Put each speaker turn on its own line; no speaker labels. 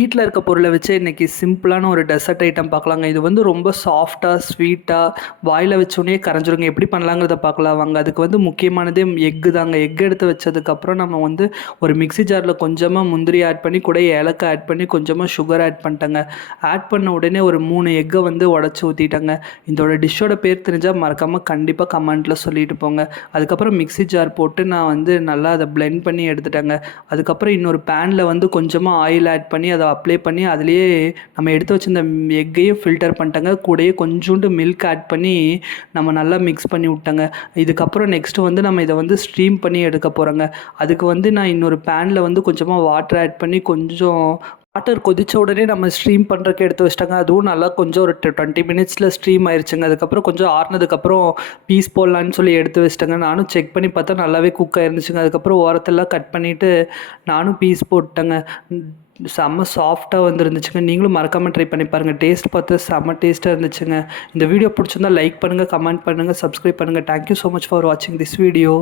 வீட்டில் இருக்க பொருளை வச்சு இன்றைக்கி சிம்பிளான ஒரு டெசர்ட் ஐட்டம் பார்க்கலாங்க. இது வந்து ரொம்ப சாஃப்டாக ஸ்வீட்டாக வாயில் வச்சோடனே கரைஞ்சிருங்க. எப்படி பண்ணலாங்கிறத பார்க்கலாம் வாங்க. அதுக்கு வந்து முக்கியமானதே எக்கு தாங்க. எக் எடுத்து வச்சதுக்கப்புறம் நம்ம வந்து ஒரு மிக்ஸி ஜாரில் கொஞ்சமாக முந்திரி ஆட் பண்ணி கூட ஏலக்காய் ஆட் பண்ணி கொஞ்சமாக சுகர் ஆட் பண்ணிட்டேங்க. ஆட் பண்ண உடனே ஒரு மூணு எக்கை வந்து உடச்சி ஊற்றிட்டேங்க இதோட டிஷ்ஷோட பேர் தெரிஞ்சால் மறக்காமல் கண்டிப்பாக கமெண்ட்டில் சொல்லிட்டு போங்க. அதுக்கப்புறம் மிக்ஸி ஜார் போட்டு நான் வந்து நல்லா அதை பிளெண்ட் பண்ணி எடுத்துட்டேங்க. அதுக்கப்புறம் இன்னொரு பேனில் வந்து கொஞ்சமாக ஆயில் ஆட் பண்ணி அதை அப்ளை பண்ணி அதுலேயே நம்ம எடுத்து வச்சிருந்த எக்கையும் ஃபில்டர் பண்ணிட்டேங்க. கூடயே கொஞ்சோண்டு மில்க் ஆட் பண்ணி நம்ம நல்லா மிக்ஸ் பண்ணி விட்டேங்க. இதுக்கப்புறம் நெக்ஸ்ட்டு வந்து நம்ம இதை வந்து ஸ்ட்ரீம் பண்ணி எடுக்க போகிறோங்க அதுக்கு வந்து நான் இன்னொரு பேனில் வந்து கொஞ்சமாக வாட்டர் ஆட் பண்ணி கொஞ்சம் வாட்டர் கொதித்த உடனே நம்ம ஸ்ட்ரீம் பண்ணுறக்கு எடுத்து வச்சிட்டாங்க. அதுவும் நல்லா கொஞ்சம் ஒரு டுவெண்ட்டி மினிட்ஸில் ஸ்ட்ரீம் ஆயிடுச்சுங்க அதுக்கப்புறம் கொஞ்சம் ஆறுனதுக்கப்புறம் பீஸ் போடலான்னு சொல்லி எடுத்து வச்சிட்டேங்க. நானும் செக் பண்ணி பார்த்தா நல்லாவே குக் ஆயிருந்துச்சுங்க. அதுக்கப்புறம் ஓரத்தெல்லாம் கட் பண்ணிவிட்டு நானும் பீஸ் போட்டேங்க செம்ம சாஃப்டாக வந்துருந்துச்சுங்க. நீங்களும் மறக்காமல் ட்ரை பண்ணி பாருங்கள் டேஸ்ட் பார்த்து செம்ம டேஸ்ட்டாக இருந்துச்சுங்க. இந்த வீடியோ பிடிச்சிருந்தா லைக் பண்ணுங்கள் கமெண்ட் பண்ணுங்கள் சப்ஸ்கிரைப் பண்ணுங்கள் thank you so much for வாட்சிங் திஸ் வீடியோ